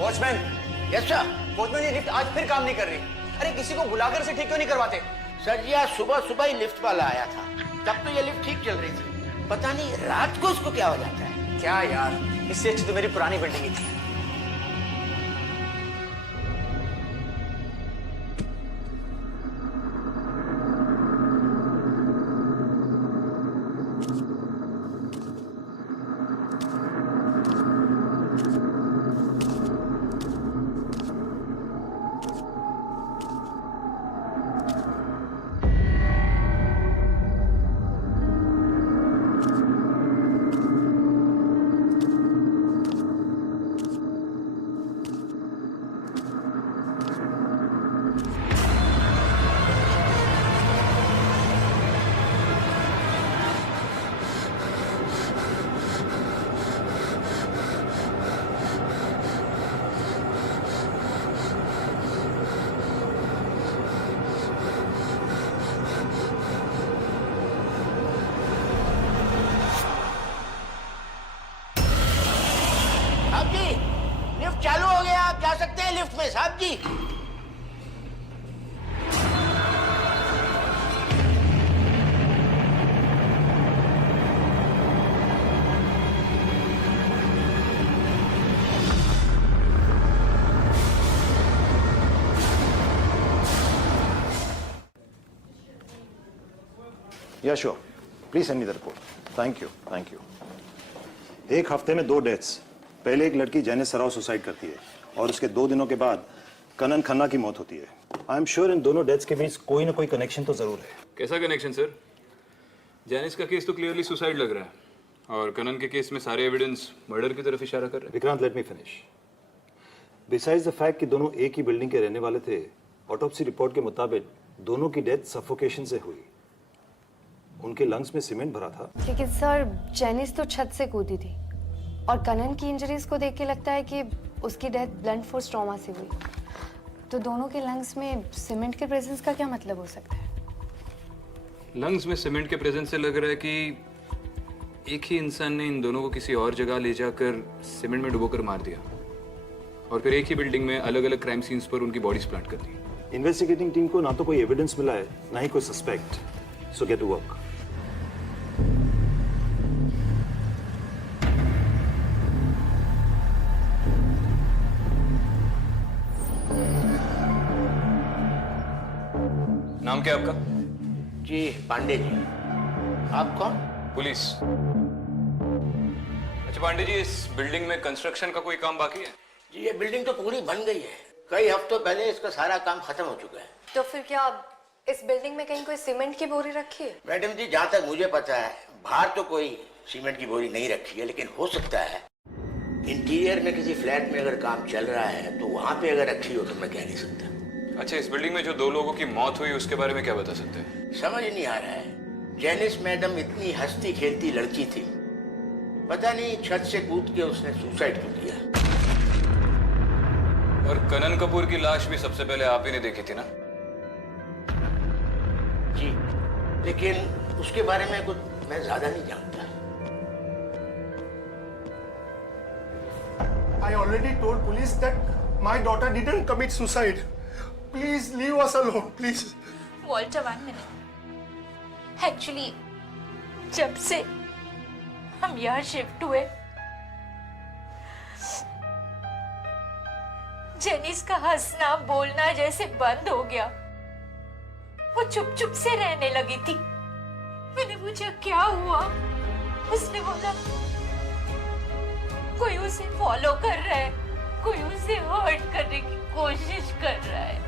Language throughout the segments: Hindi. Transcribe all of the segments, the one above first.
वॉचमैन। Yes sir. वॉचमैन, ये लिफ्ट आज फिर काम नहीं कर रही। अरे किसी को बुलाकर से ठीक क्यों नहीं करवाते? सर जी आज सुबह सुबह ही लिफ्ट वाला आया था, तब तो ये लिफ्ट ठीक चल रही थी। पता नहीं रात को उसको क्या हो जाता है। क्या यार, इससे अच्छी तो मेरी पुरानी बिल्डिंग ही थी। लिफ्ट चालू हो गया, आप जा सकते हैं लिफ्ट में साहब जी। Yeah, sure. Please send me the report. Thank you. Thank you. एक हफ्ते में 2 डेथ्स। पहले एक लड़की जैनिस सराव सुसाइड करती है और उसके 2 दिनों के बाद कनन खन्ना की मौत होती है। आई एम श्योर इन दोनों डेथ्स के बीच कोई ना कोई कनेक्शन तो जरूर है। कैसा कनेक्शन सर? जैनिस का केस तो क्लियरली सुसाइड लग रहा है और कनन के केस में सारे एविडेंस मर्डर की तरफ इशारा कर रहे हैं। Vikrant, let me finish. Besides the fact कि दोनों एक ही बिल्डिंग के रहने वाले थे, ऑटोप्सी रिपोर्ट के मुताबिक दोनों की डेथ सफोकेशन से हुई। उनके लंग्स में सीमेंट भरा था। लेकिन सर जैनिस तो छत से कूदी थी और कनन की इंजरीज को देख के लगता है कि उसकी डेथ ब्लंट फोर्स ट्रॉमा से हुई। तो दोनों के लंग्स में सीमेंट के प्रेजेंस का क्या मतलब हो सकता है? लंग्स में सीमेंट के प्रेजेंस से लग रहा है कि एक ही इंसान ने इन दोनों को किसी और जगह ले जाकर सीमेंट में डुबोकर मार दिया और फिर एक ही बिल्डिंग में अलग अलग क्राइम सीन्स पर उनकी बॉडीज प्लांट कर दी। इन्वेस्टिगेटिंग टीम को ना तो कोई एविडेंस मिला है, ना ही कोई suspect. So get to work. नाम क्या आपका? जी पांडे जी। आप कौन? पुलिस। अच्छा पांडे जी, इस बिल्डिंग में कंस्ट्रक्शन का कोई काम बाकी है? जी ये बिल्डिंग तो पूरी बन गई है, कई हफ्तों पहले इसका सारा काम खत्म हो चुका है। तो फिर क्या इस बिल्डिंग में कहीं कोई सीमेंट की बोरी रखी है? मैडम जी जहाँ तक मुझे पता है बाहर तो कोई सीमेंट की बोरी नहीं रखी है, लेकिन हो सकता है इंटीरियर में किसी फ्लैट में अगर काम चल रहा है तो वहाँ पे अगर रखी हो तो मैं कह नहीं सकता। अच्छा, इस बिल्डिंग में जो 2 लोगों की मौत हुई उसके बारे में क्या बता सकते हैं? समझ नहीं आ रहा है। जैनिस मैडम इतनी हंसती खेलती लड़की थी, पता नहीं छत से कूद के उसने सुसाइड क्यों किया। और कनन कपूर की लाश भी सबसे पहले आप ही ने देखी थी ना? जी, लेकिन उसके बारे में कुछ मैं ज्यादा नहीं जानता। I already told police that my daughter didn't commit suicide. Please leave us alone, please. Walter, 1 minute. Actually, जब से हम यहाँ शिफ्ट हुए, जेनिस का हंसना बोलना जैसे बंद हो गया। वो चुप चुप से रहने लगी थी। मैंने पूछा क्या हुआ? उसने बोला कोई उसे फॉलो कर रहा है, कोई उसे हर्ट करने की कोशिश कर रहा है।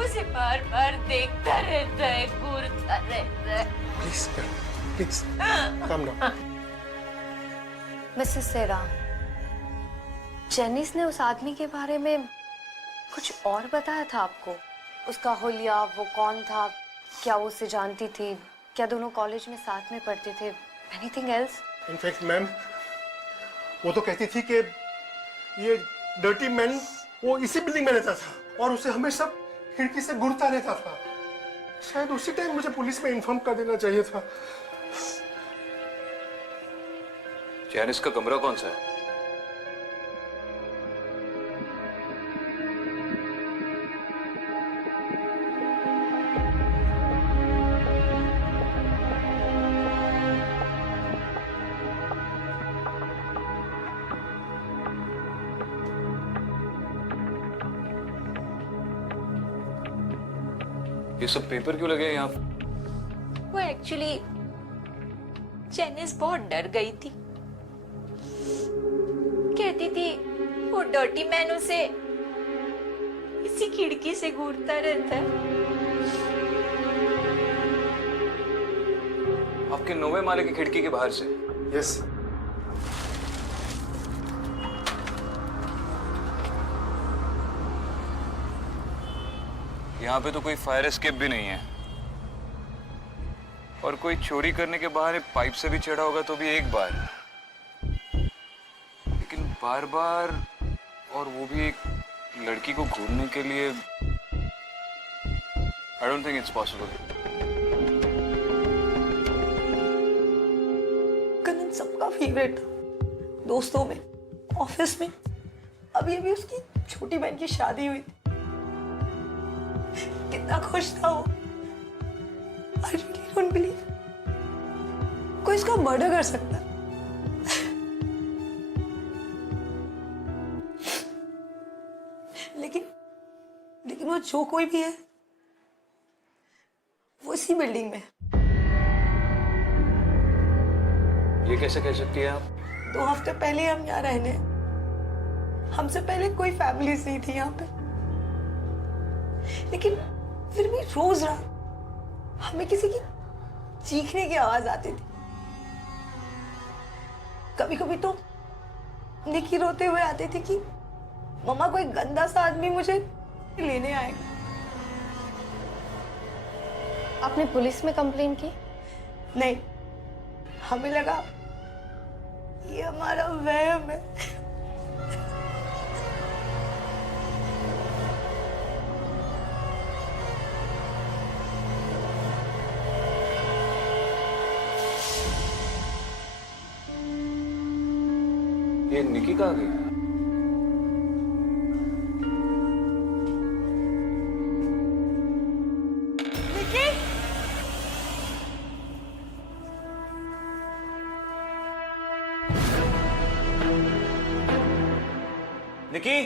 उसे बार बार देखता रहता है, घूरता रहता है। Please, calm down. Mrs Sera, Janice ने उस आदमी के बारे में कुछ और बताया था आपको? उसका हुलिया, वो कौन था, क्या वो उसे जानती थी, क्या दोनों कॉलेज में साथ में पढ़ते थे? Anything else? In fact, ma'am, वो तो कहती थी कि ये डर्टी मैन वो इसी बिल्डिंग में रहता था और उसे हमेशा खिड़की से घूरता रहता था। शायद उसी टाइम मुझे पुलिस में इन्फॉर्म कर देना चाहिए था। जैनिस का कमरा कौन सा है? ये सब पेपर क्यों लगे हैं यहाँ पे? वो एक्चुअली जेनिस बहुत डर गई थी। कहती थी वो डर्टी मैन उसे इसी खिड़की से घूरता रहता है। आपके 9वें माले की खिड़की के बाहर से? यस। यहाँ पे तो कोई फायर एस्केप भी नहीं है, और कोई चोरी करने के बहाने पाइप से भी चढ़ा होगा तो भी एक बार, लेकिन बार बार, और वो भी एक लड़की को घूरने के लिए। I don't think it's possible. Kanan सबका फेवरेट था, दोस्तों में, ऑफिस में। अभी अभी उसकी छोटी बहन की शादी हुई थी। कितना खुश था वो। I really don't believe कोई इसका मर्डर कर सकता है। लेकिन वो जो कोई भी है वो इसी बिल्डिंग में है। ये कैसे कह सकती है आप? 2 हफ्ते पहले हम यहाँ रहने, हमसे पहले कोई फैमिलीज नहीं थी यहाँ पे, लेकिन फिर भी रोज रात हमें किसी की चीखने की आवाज आती थी। कभी कभी तो निकी रोते हुए आती थी कि मम्मा कोई गंदा सा आदमी मुझे लेने आएगा। आपने पुलिस में कंप्लेन की? नहीं, हमें लगा ये हमारा वहम है। ये निकी कहाँ गई? निकी, निकी,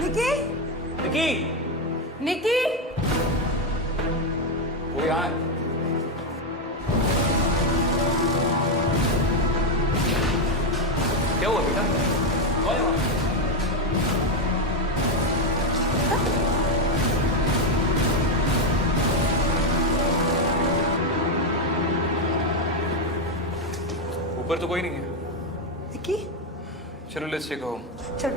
निकी, निकी, निकी। वो यहाँ है। क्या हुआ बेटा? कौन है वहाँ? ऊपर तो कोई नहीं है। निकी, चलो लेट्स टेक होम। चल।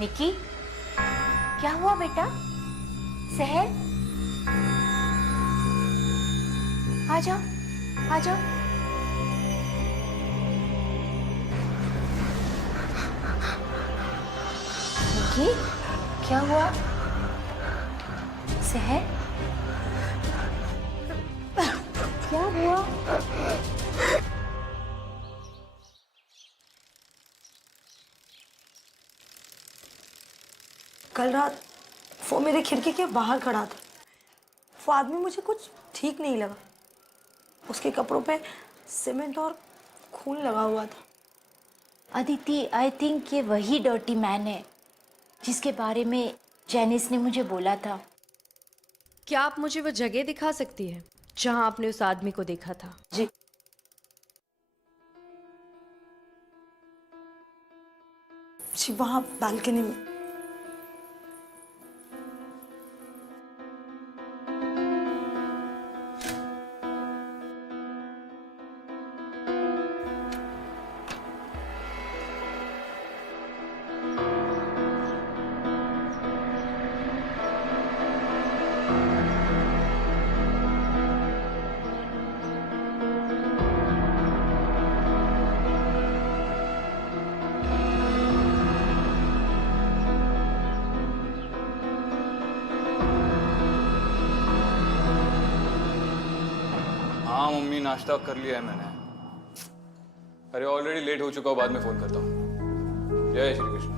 निकी, क्या हुआ बेटा? सहर, आ जाओ, आ जाओ। निकी, क्या हुआ? सहर, क्या हुआ? कल रात वो मेरे खिड़की के बाहर खड़ा था। वो आदमी मुझे कुछ ठीक नहीं लगा। उसके कपड़ों पे सीमेंट और खून लगा हुआ था। अदिति, आई थिंक ये वही डर्टी मैन है जिसके बारे में जेनिस ने मुझे बोला था। क्या आप मुझे वो जगह दिखा सकती है जहां आपने उस आदमी को देखा था? जी, जी वहाँ बालकनी में। हाँ मम्मी, नाश्ता कर लिया है मैंने। अरे ऑलरेडी लेट हो चुका हूँ, बाद में फोन करता हूँ। जय श्री कृष्ण।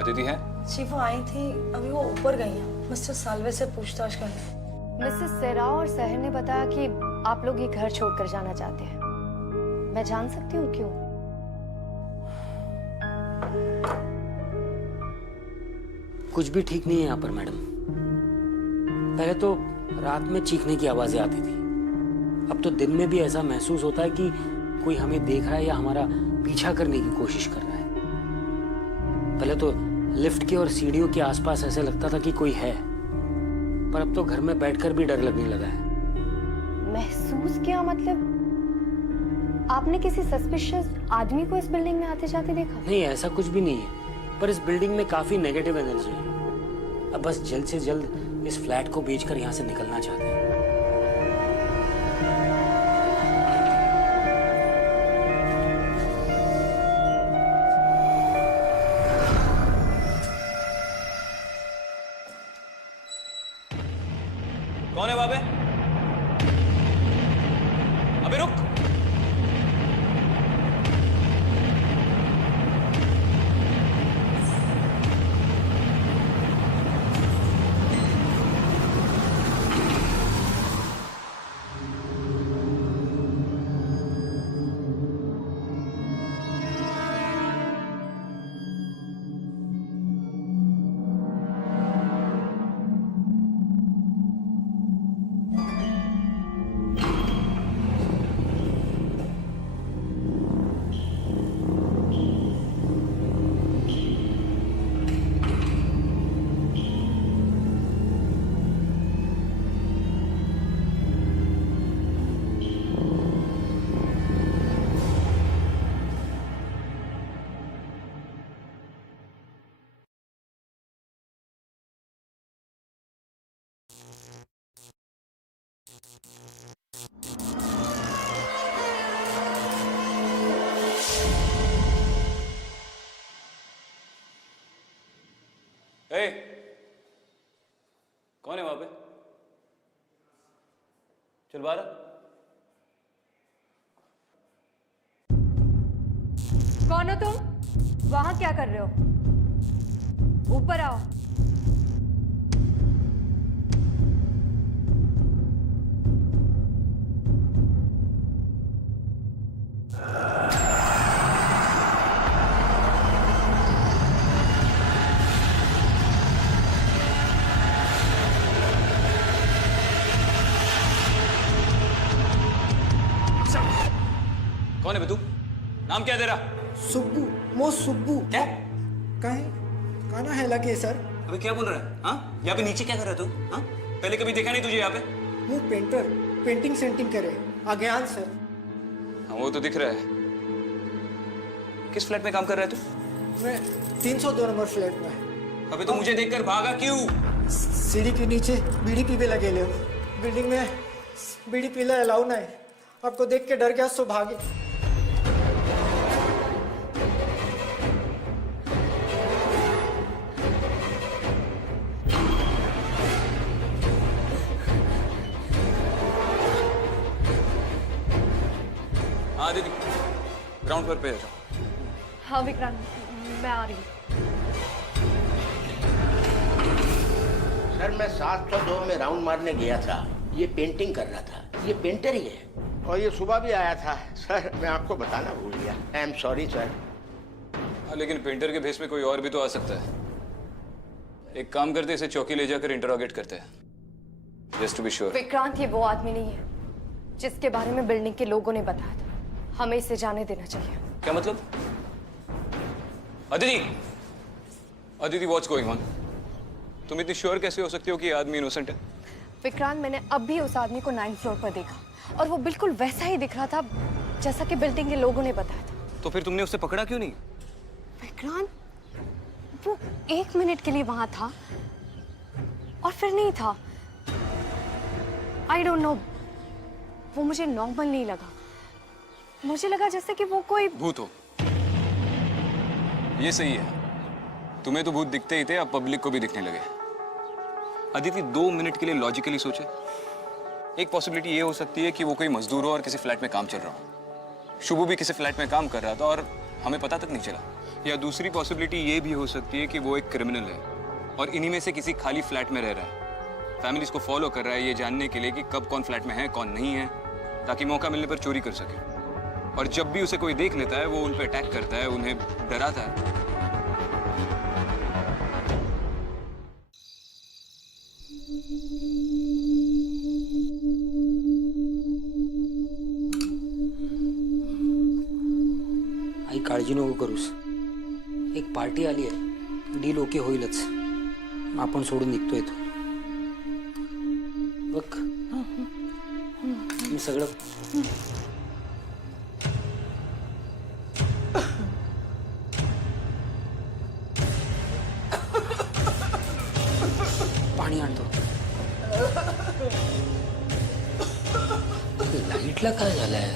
अदिति है? जी वो आई थी, अभी वो ऊपर गई हैं मिस्टर साल्वे से पूछताछ करने। मिसेस सेरा और सहर ने बताया कि आप लोग ये घर छोड़कर जाना चाहते हैं। मैं जान सकती हूँ क्यों? कुछ भी ठीक नहीं है यहाँ पर मैडम। पहले तो रात में चीखने की आवाजें आती थी, अब तो दिन में भी ऐसा महसूस होता है कि कोई हमें देख रहा है या हमारा पीछा करने की कोशिश कर रहा है। पहले तो लिफ्ट के और सीढ़ियों के आसपास ऐसे लगता था कि कोई है, पर अब तो घर में बैठकर भी डर लगने लगा है। महसूस क्या मतलब? आपने किसी सस्पिशियस आदमी को इस बिल्डिंग में आते जाते देखा? नहीं, ऐसा कुछ भी नहीं है, पर इस बिल्डिंग में काफी नेगेटिव एनर्जी है। अब बस जल्द से जल्द इस फ्लैट को बेचकर यहाँ से निकलना चाहते हैं। कौन है बाबे? अबे रुक। ए, कौन है वहां पे? चल बाहर आ। कौन हो तुम? वहां क्या कर रहे हो? ऊपर आओ। कौन है बे तू? नाम क्या है तेरा? सुब्बू, मो सुब्बू। क्या? खाना है लगे सर। अबे क्या बोल रहा है? हाँ, यहाँ पे नीचे क्या कर रहा है तू? हाँ, पहले कभी देखा नहीं तुझे यहाँ पे? वो पेंटर, पेंटिंग सेंटिंग करे। अज्ञान सर। हाँ, वो तो दिख रहा है। किस फ्लैट में काम कर रहा है तू? मैं 302 नंबर फ्लैट में। अबे तो मुझे देखकर भागा क्यों? सीढ़ी के नीचे बीड़ी पीवे लगे ले। बिल्डिंग में बीड़ी पीला अलाउ नहीं। आपको देख के डर गया सो भागे। हाँ दीदी, ग्राउंड पर पे आ जाओ। हाँ विक्रांत, मैं आ रही हूँ। सर मैं 702 में राउंड मारने गया था, ये पेंटिंग कर रहा था, ये पेंटर ही है और ये सुबह भी आया था। सर मैं आपको बताना भूल गया, आई एम सॉरी सर। हाँ, लेकिन पेंटर के भेस में कोई और भी तो आ सकता है। एक काम करते, इसे चौकी ले जाकर इंटरोगेट करते हैं, just to be sure. Vikrant, ये वो आदमी नहीं है जिसके बारे में बिल्डिंग के लोगों ने बताया था। हमें इसे जाने देना चाहिए। क्या मतलब? Aditi, Aditi, what's going on? तुम इतनी श्योर कैसे हो सकती हो कि ये आदमी इनोसेंट है? विक्रांत, मैंने अब भी उस आदमी को 9th फ्लोर पर देखा और वो बिल्कुल वैसा ही दिख रहा था जैसा कि बिल्डिंग के लोगों ने बताया था। तो फिर तुमने उसे पकड़ा क्यों नहीं? विक्रांत, वो 1 मिनट के लिए वहां था और फिर नहीं था। आई डोंट नो, वो मुझे नॉर्मल नहीं लगा। मुझे लगा जैसे कि वो कोई भूत हो। ये सही है, तुम्हें तो भूत दिखते ही थे, अब पब्लिक को भी दिखने लगे। अदिति, 2 मिनट के लिए लॉजिकली सोचे। एक पॉसिबिलिटी ये हो सकती है कि वो कोई मजदूर हो और किसी फ्लैट में काम चल रहा हो। शुभू भी किसी फ्लैट में काम कर रहा था और हमें पता तक नहीं चला। या दूसरी पॉसिबिलिटी ये भी हो सकती है कि वो एक क्रिमिनल है और इन्हीं में से किसी खाली फ्लैट में रह रहा है। फैमिली इसको फॉलो कर रहा है ये जानने के लिए कि कब कौन फ्लैट में है, कौन नहीं है, ताकि मौका मिलने पर चोरी कर सके। और जब भी उसे कोई देख लेता है वो उन पर अटैक करता है, उन्हें डराता है। आई काळजी नको करूस. एक पार्टी आली आहे, डील ओके होईलच. आपण सोडून निघतोय तो. बघ मी सगळं पाणी आणतो. लाईटला काय झालंय?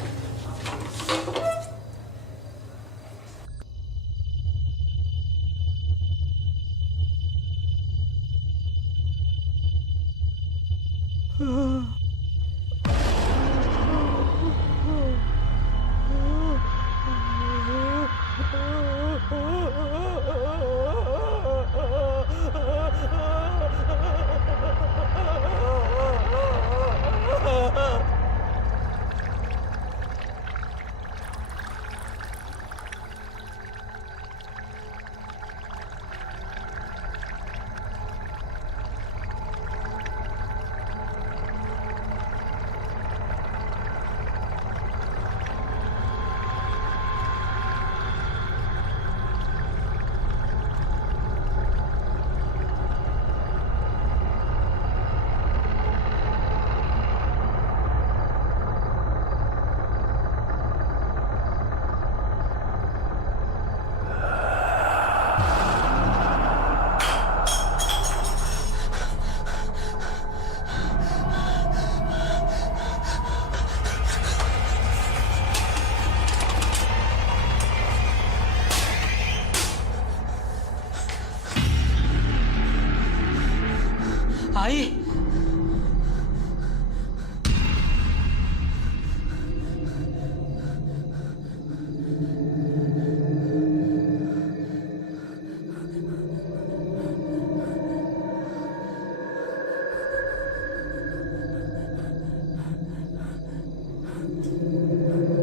आई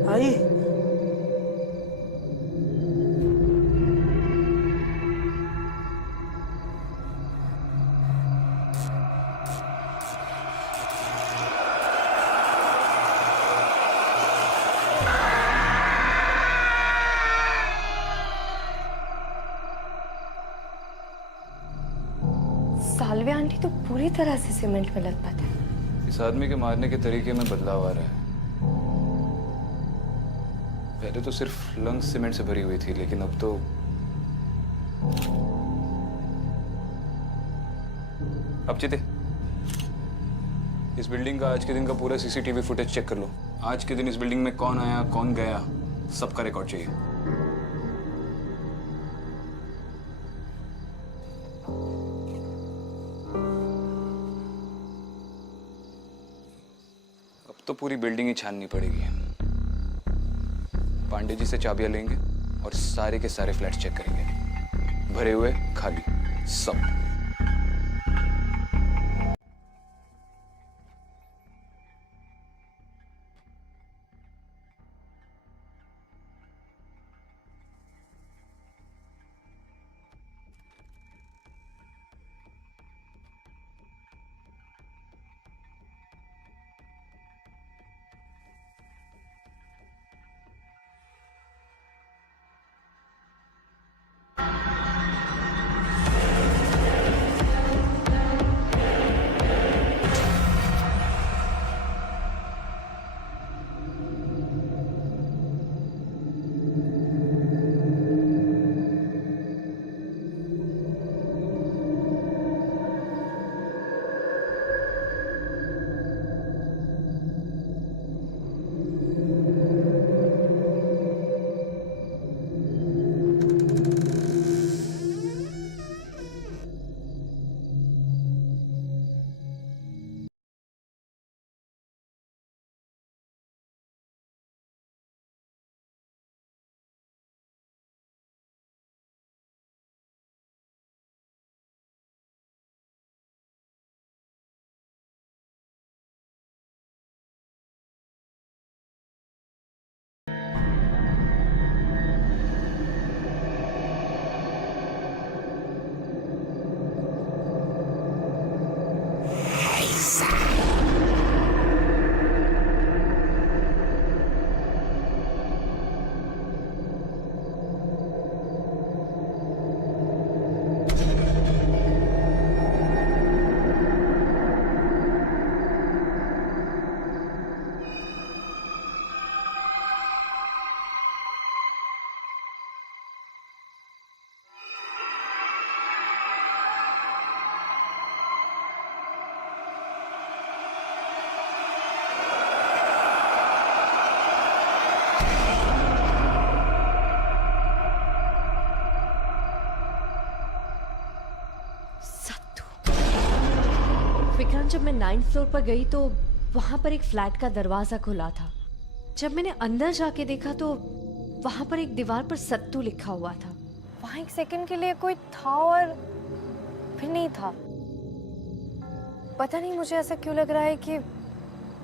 आई सालवे आंटी तो पूरी तरह से सीमेंट में लथपथ है। इस आदमी के मारने के तरीके में बदलाव आ रहा है। पहले तो सिर्फ लंग्स सीमेंट से भरी हुई थी, लेकिन अब तो अब चिते, इस बिल्डिंग का आज के दिन का पूरा सीसीटीवी फुटेज चेक कर लो। आज के दिन इस बिल्डिंग में कौन आया, कौन गया, सबका रिकॉर्ड चाहिए। अब तो पूरी बिल्डिंग ही छाननी पड़ेगी। पांडे जी से चाबियां लेंगे और सारे के सारे फ्लैट्स चेक करेंगे, भरे हुए, खाली, सब। विक्रांत, जब मैं 9th फ्लोर पर गई तो वहां पर एक फ्लैट का दरवाजा खुला था। जब मैंने अंदर जाके देखा तो वहां पर एक दीवार पर सत्तू लिखा हुआ था। वहां एक सेकंड के लिए कोई था और फिर नहीं था। पता नहीं मुझे ऐसा क्यों लग रहा है कि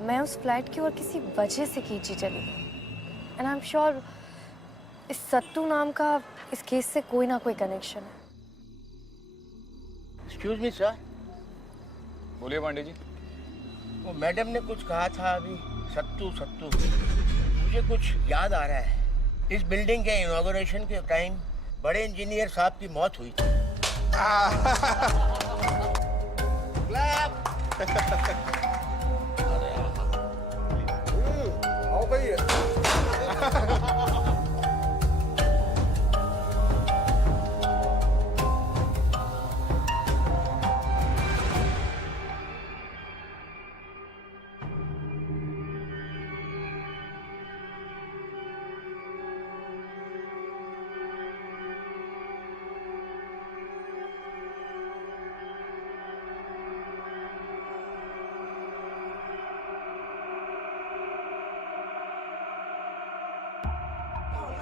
मैं उस फ्लैट की ओर किसी वजह से खींची चली गई। एंड आई एम श्योर इस सत्तू नाम का इस केस से कोई ना कोई कनेक्शन है। Excuse me sir. बोलिए पांडे जी। वो मैडम ने कुछ कहा था अभी, सत्तू सत्तू, मुझे कुछ याद आ रहा है। इस बिल्डिंग के इनॉग्रेशन के टाइम बड़े इंजीनियर साहब की मौत हुई थी। आओ भाई।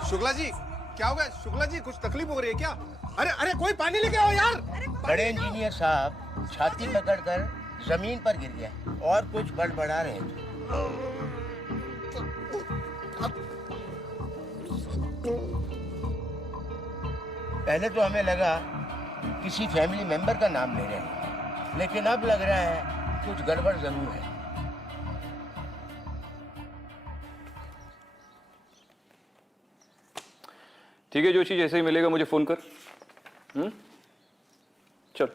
शुक्ला जी, क्या हो गया? शुक्ला जी, कुछ तकलीफ हो रही है क्या? अरे अरे, कोई पानी लेके आओ यार। बड़े इंजीनियर साहब छाती पकड़कर जमीन पर गिर गया और कुछ बड़बड़ा रहे थे। पहले तो हमें लगा किसी फैमिली मेंबर का नाम ले रहे हैं, लेकिन अब लग रहा है कुछ गड़बड़ जरूर है। ठीक है जोशी, जैसे ही मिलेगा मुझे फोन कर। चल।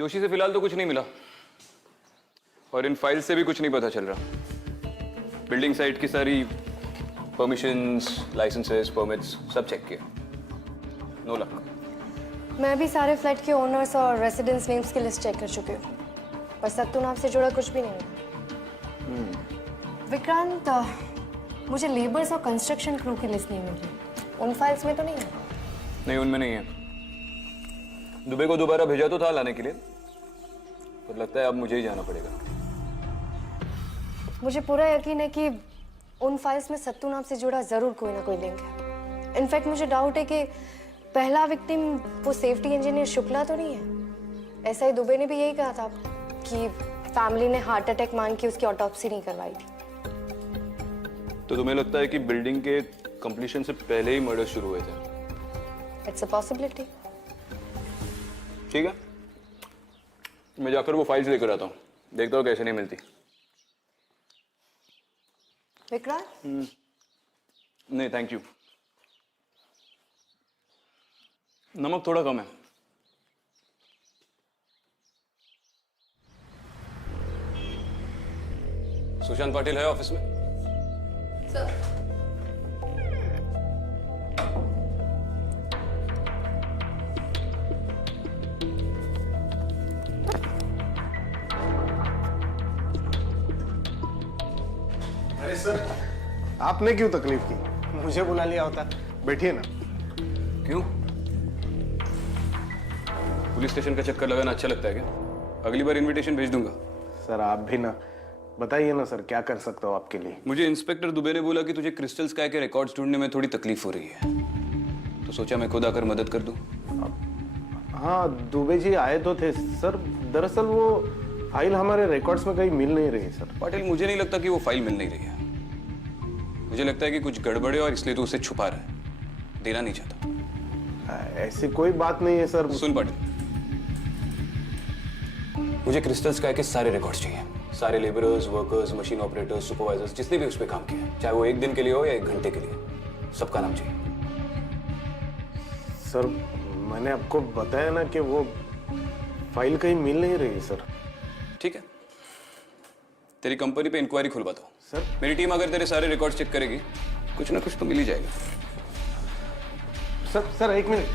जोशी से फिलहाल तो कुछ नहीं मिला और इन फाइल्स से भी कुछ नहीं पता चल रहा। बिल्डिंग साइट की सारी परमिशंस, लाइसेंसेस, परमिट्स सब चेक किए, नो लक। मैं भी सारे फ्लैट के ओनर्स और रेसिडेंट्स नेम्स की लिस्ट चेक कर चुकी हूँ, पर सत्तू नाम से जुड़ा कुछ भी नहीं है। विक्रांत, मुझे लेबर्स और कंस्ट्रक्शन क्रू की लिस्ट नहीं मिल रही। उन फाइल्स में तो नहीं है? नहीं, उनमें नहीं है। दुबई को दोबारा भेजा तो था लाने के लिए, पर लगता है अब मुझे ही जाना पड़ेगा। मुझे पूरा यकीन है कि उन फाइल्स में सत्तू नाम से जुड़ा जरूर कोई ना कोई लिंक है। इनफैक्ट मुझे डाउट है कि पहला विक्टिम वो सेफ्टी इंजीनियर शुक्ला तो नहीं है। ऐसा ही दुबे ने भी यही कहा था कि फैमिली ने हार्ट अटैक मान के उसकी ऑटोप्सी नहीं करवाई थी। तो तुम्हें लगता है कि बिल्डिंग के कंप्लीशन से पहले ही मर्डर शुरू हुए थे? It's a possibility. ठीक है, मैं जाकर वो फाइल्स लेकर आता हूँ, देखता हूँ कैसे नहीं मिलती। विक्रांत? नहीं थैंक यू, नमक थोड़ा कम है। सुशांत पाटिल है ऑफिस में? अरे सर, आपने क्यों तकलीफ की? मुझे बुला लिया होता। बैठिए ना। क्यों? पुलिस स्टेशन का चक्कर लगाना अच्छा लगता है क्या? अगली बार इनविटेशन भेज दूंगा। सर आप भी ना, बताइए ना सर, क्या कर सकता हूँ आपके लिए? मुझे इंस्पेक्टर दुबे ने बोला कि तुझे क्रिस्टल स्काई के रिकॉर्ड्स ढूंढने में थोड़ी तकलीफ हो रही है, तो सोचा मैं खुद आकर मदद कर दूं। हाँ, दुबे जी आए तो थे सर। दरअसल वो फाइल हमारे रिकॉर्ड्स में कहीं मिल नहीं रही सर। पाटिल, मुझे नहीं लगता कि वो फाइल मिल नहीं रही है। मुझे लगता है कि कुछ गड़बड़ है और इसलिए तो उसे छुपा रहा है, देना नहीं चाहता। ऐसी कोई बात नहीं है सर। सुन पाटिल, मुझे क्रिस्टल स्काई के सारे रिकॉर्ड्स चाहिए, सारे labourers, workers, machine operators, supervisors, जिसने भी उस पर काम किया है, चाहे वो 1 दिन के लिए हो या 1 घंटे के लिए, सबका नाम चाहिए। सर मैंने आपको बताया ना कि वो फाइल कहीं मिल नहीं रही सर। ठीक है, तेरी कंपनी पे इंक्वायरी खुलवाता हूँ सर। मेरी टीम अगर तेरे सारे रिकॉर्ड्स चेक करेगी, कुछ ना कुछ तो मिल ही जाएगा। सर 1 मिनट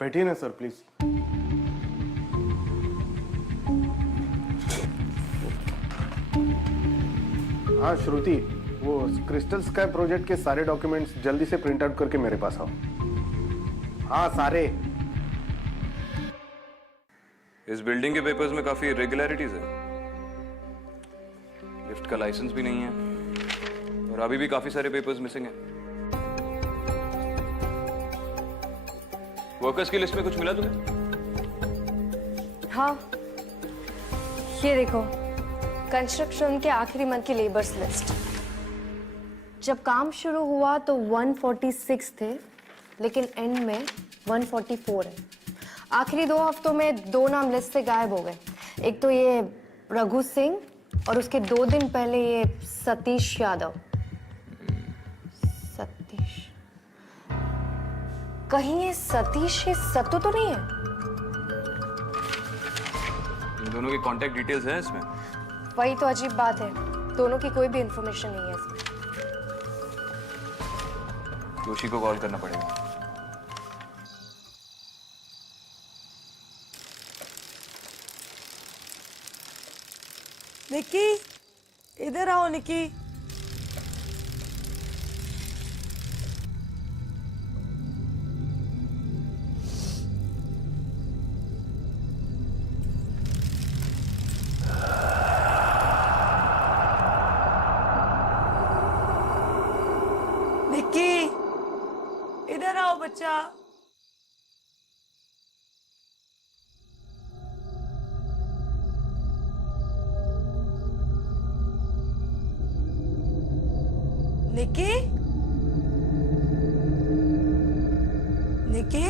बैठिए ना सर प्लीज। हाँ श्रुति, वो क्रिस्टल स्काई प्रोजेक्ट के सारे डॉक्यूमेंट्स जल्दी से प्रिंट आउट करके मेरे पास आओ। हाँ सारे। इस बिल्डिंग के पेपर्स में काफी इरेगुलरिटीज है। लिफ्ट का लाइसेंस भी नहीं है और अभी भी काफी सारे पेपर्स मिसिंग हैं। वर्कर्स की लिस्ट में कुछ मिला तुम्हें? हाँ, ये देखो, कंस्ट्रक्शन के आखिरी मंथ की लेबर्स लिस्ट। जब काम शुरू हुआ तो 146 थे, लेकिन एंड में 144 है। आखिरी 2 हफ्तों में 2 नाम लिस्ट से गायब हो गए। एक तो ये रघु सिंह और उसके 2 दिन पहले ये सतीश यादव। सतीश, कहीं ये सतीश ये सत्तू तो नहीं है? इन दोनों की कांटेक्ट डिटेल्स हैं इसमें? वही तो अजीब बात है, दोनों की कोई भी इंफॉर्मेशन नहीं है इसमें। जोशी को कॉल करना पड़ेगा। निक्की, इधर आओ निक्की। निक्की, इधर आओ बच्चा। निक्की, निक्की,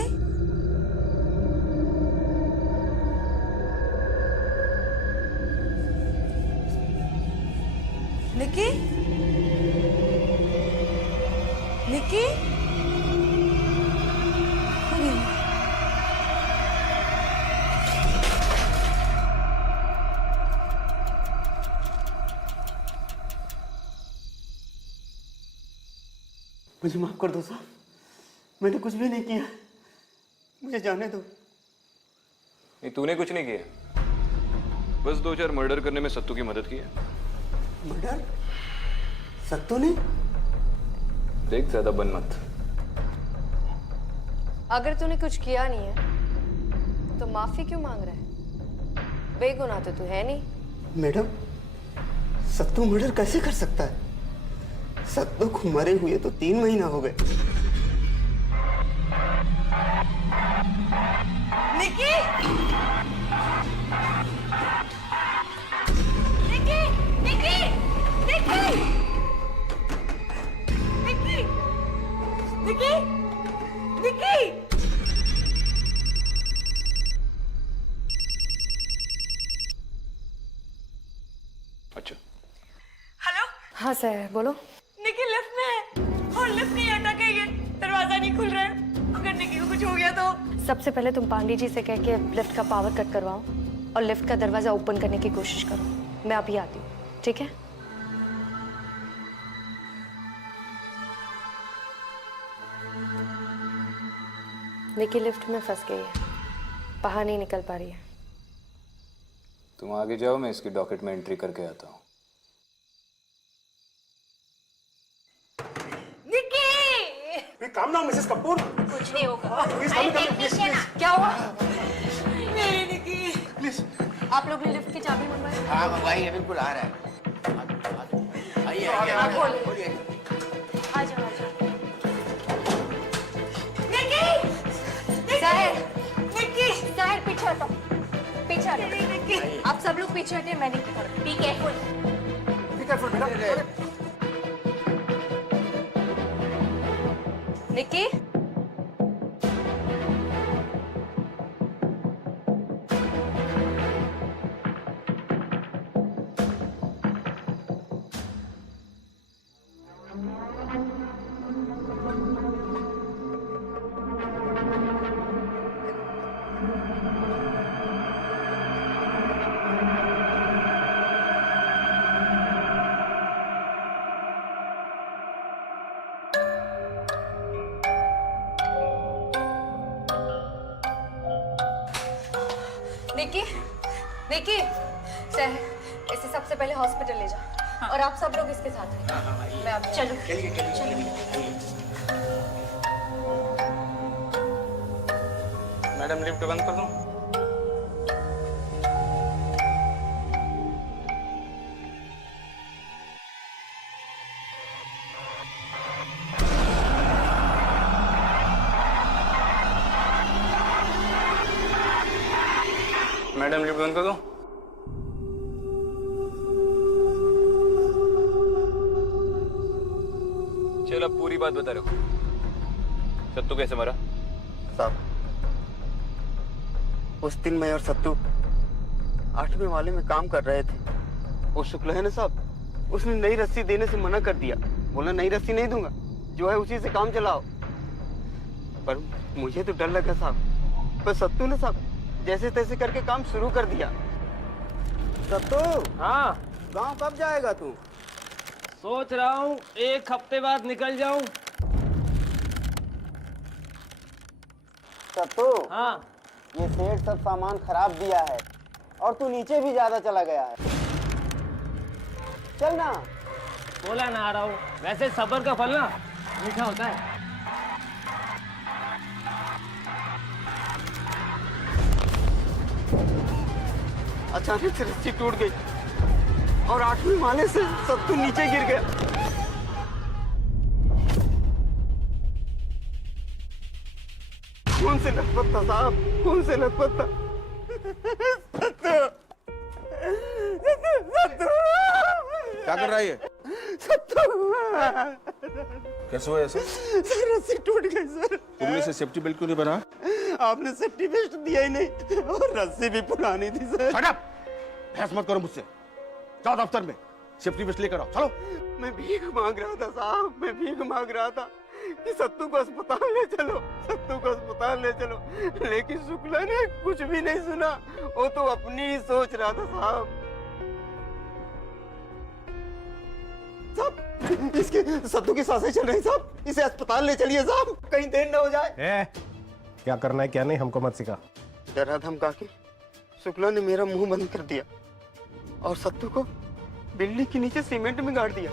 निक्की, निक्की, मुझे माफ कर दो साहब, मैंने कुछ भी नहीं किया, मुझे जाने दो। नहीं, तूने कुछ नहीं किया, बस 2-4 मर्डर करने में सत्तू की मदद की है। मर्डर? सत्तू ने? देख, ज्यादा बन मत। अगर तूने कुछ किया नहीं है तो माफी क्यों मांग रहा है? बेगुनाह तो तू है नहीं। मैडम, सत्तू मर्डर कैसे कर सकता है? सत्तू को मरे हुए तो 3 महीना हो गए। निकी! निकी! निकी! निकी! निकी! निकी! निकी! अच्छा, हेलो, हाँ सर, बोलो। निकी लिफ्ट में है और लिफ्ट नहीं अटकेगी, दरवाजा नहीं खुल रहा है। अगर निकी को कुछ हो गया तो? सबसे पहले तुम पांडे जी से कह के लिफ्ट का पावर कट करवाओ और लिफ्ट का दरवाजा ओपन करने की कोशिश करो। मैं अभी आती हूँ, ठीक है? निकी लिफ्ट में फंस गई है, बाहर नहीं निकल पा रही है। तुम आगे जाओ, मैं इसकी डॉकेट में एंट्री करके आता हूँ। निकी! काम नाउ मिसेस कपूर। कुछ नहीं होगा। प्लीज अरे कम टेक्नीशियन, क्या हुआ? मेरी निकी। प्लीज। आप लोग ने लिफ्ट की चाबी मंगवाई? हाँ मंगवाई है, बिल्कुल आ रहा है। आइए आइए आप बोलिए। बोलिए। आ जाओ, आ जाओ। निकी! साहिर, निकी! साहिर पीछे हटो, पीछे हटो। निकी! आप सब लोग पीछे हटिए, मैं निकी करूँ। Be careful. बी केयरफुल बेटा। निकी, निकी, निकी, सर, इसे सबसे पहले हॉस्पिटल ले जा और आप सब लोग इसके साथ हैं। मैं अब चलो। चलिए चलिए। मैडम, लिफ्ट बंद कर दो। मैडम, लिफ्ट बंद कर दो। चल, अब पूरी बात बता रहे हो। सत्तू कैसे मरा? साहब, उस दिन मैं और सत्तू 8वें वाले में काम कर रहे थे। वो शुक्ल है ना साहब, उसने नई रस्सी देने से मना कर दिया। बोला नई रस्सी नहीं दूंगा, जो है उसी से काम चलाओ। पर मुझे तो डर लगा साहब। पर सत्तू ने साहब जैसे तैसे करके काम शुरू कर दिया। सत्तू, हाँ, गांव कब जाएगा तू? सोच रहा हूँ 1 हफ्ते बाद निकल जाऊँ। सत्तू, हाँ, ये सेठ सब सामान खराब दिया है और तू नीचे भी ज्यादा चला गया है। चल ना। बोला ना आ रहा हूँ। वैसे सब्र का फल ना मीठा होता है। अचानक से रस्सी टूट गई और 8वें माले से सत्तू नीचे गिर गया। खून से लथपथ था साहब, खून से लथपथ था। सत्तू, सत्तू, क्या कर रहा है ये? सत्तू, कैसे हुआ ऐसे? सर रस्सी टूट गई सर। तुमने इसे सेफ्टी बेल्ट क्यों नहीं बना? आपने सेफ्टी बेल्ट दिया ही नहीं और रस्सी भी पुरानी थी सर। Shut up! बहस मत करो मुझसे। जाओ दफ्तर में सेफ्टी बेल्ट लेकर आओ। चलो। मैं भीख मांग रहा था साहब, मैं भीख मांग रहा था कि सत्तू को अस्पताल ले चलो, सत्तू को अस्पताल ले चलो। लेकिन शुक्ला ने कुछ भी नहीं सुना, वो तो अपनी ही सोच रहा था साहब। इसके सत्तू की सांसें चल रही साहब, इसे अस्पताल ले चलिए साहब, कहीं देर न हो जाए। क्या करना है क्या नहीं हमको मत सिखा। डरा धमका के शुक्ला ने मेरा मुंह बंद कर दिया और सत्तू को बिल्डिंग के नीचे सीमेंट में गाड़ दिया।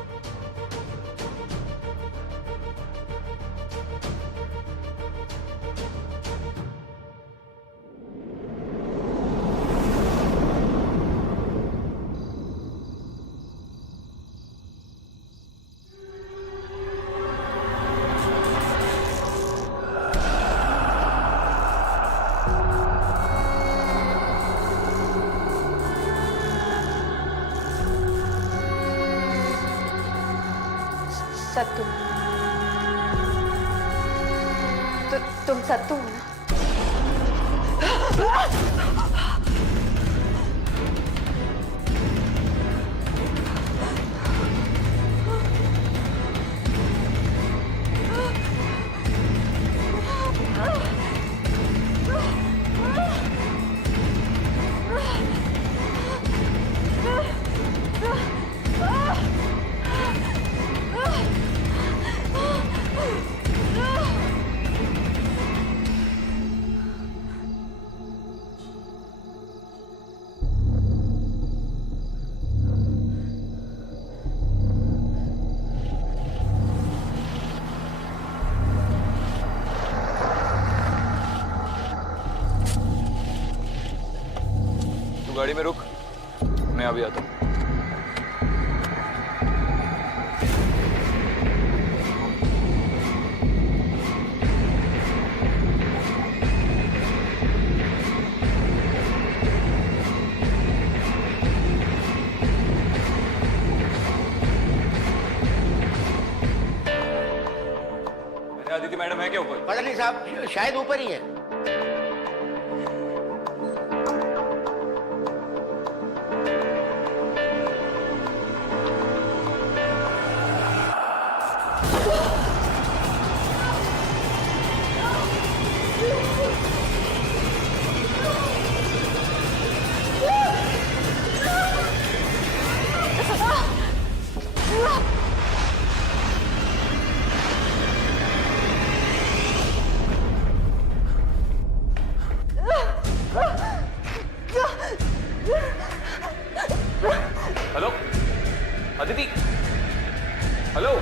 सत्तू, तुम सत्तू हो ना? गाड़ी में रुक, मैं अभी आता हूँ। आदित्य मैडम है क्या ऊपर? पता नहीं साहब, शायद ऊपर ही है। Hello Aditi, hello.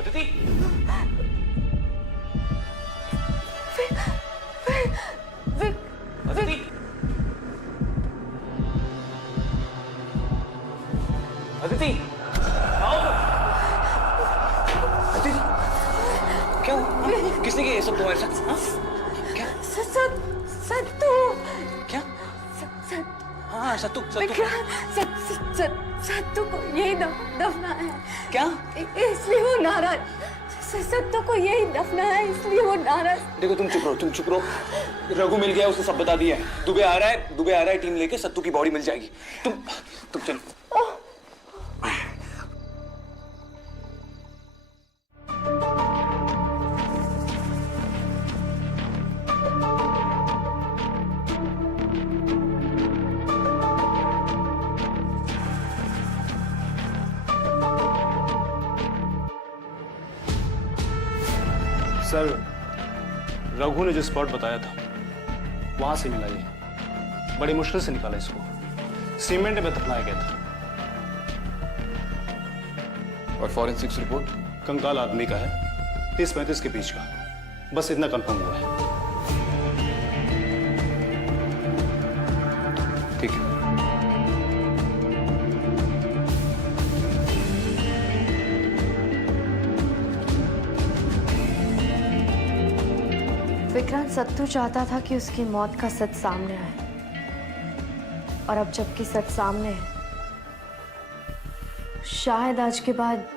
अदिति, अदिति, अदिति, आओ। अदिति, क्या हुआ? किसने किया ये सब तुम्हारे साथ? हाँ? क्या? सत्तू। क्या? हाँ सत्तू, सत्तू को यही दफना है। क्या? इसलिए वो नाराज। सत्तू को यही दफना है, इसलिए वो नाराज। देखो तुम चुप रहो। रघु मिल गया, उसने सब बता दिया है। दुबे आ रहा है टीम लेके, सत्तू की बॉडी मिल जाएगी। तुम चलो। सर, रघु ने जो स्पॉट बताया था वहां से मिला ये। बड़ी मुश्किल से निकाला इसको। सीमेंट में दफनाया गया था। और फॉरेंसिक्स रिपोर्ट? कंकाल आदमी का है, 30-35 के बीच का। बस इतना कंफर्म हुआ है। ठीक है। विक्रांत सत्तू चाहता था कि उसकी मौत का सच सामने आए, और अब जबकि सच सामने है, शायद आज के बाद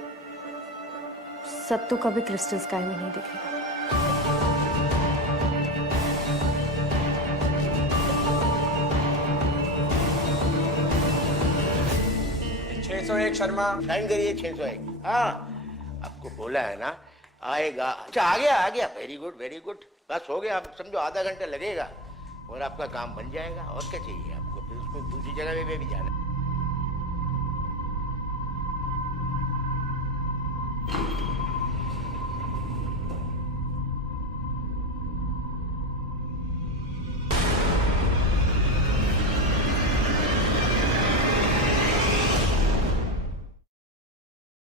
सत्तू कभी क्रिस्टल स्काई में नहीं दिखेगा। 601 शर्मा। साइन करिए 601। हाँ, आपको बोला है ना आएगा। अच्छा आ गया वेरी गुड वेरी गुड। बस हो गया, आप समझो आधा घंटा लगेगा और आपका काम बन जाएगा। और क्या चाहिए आपको, फिर उसको दूसरी जगह पे भी जाना है।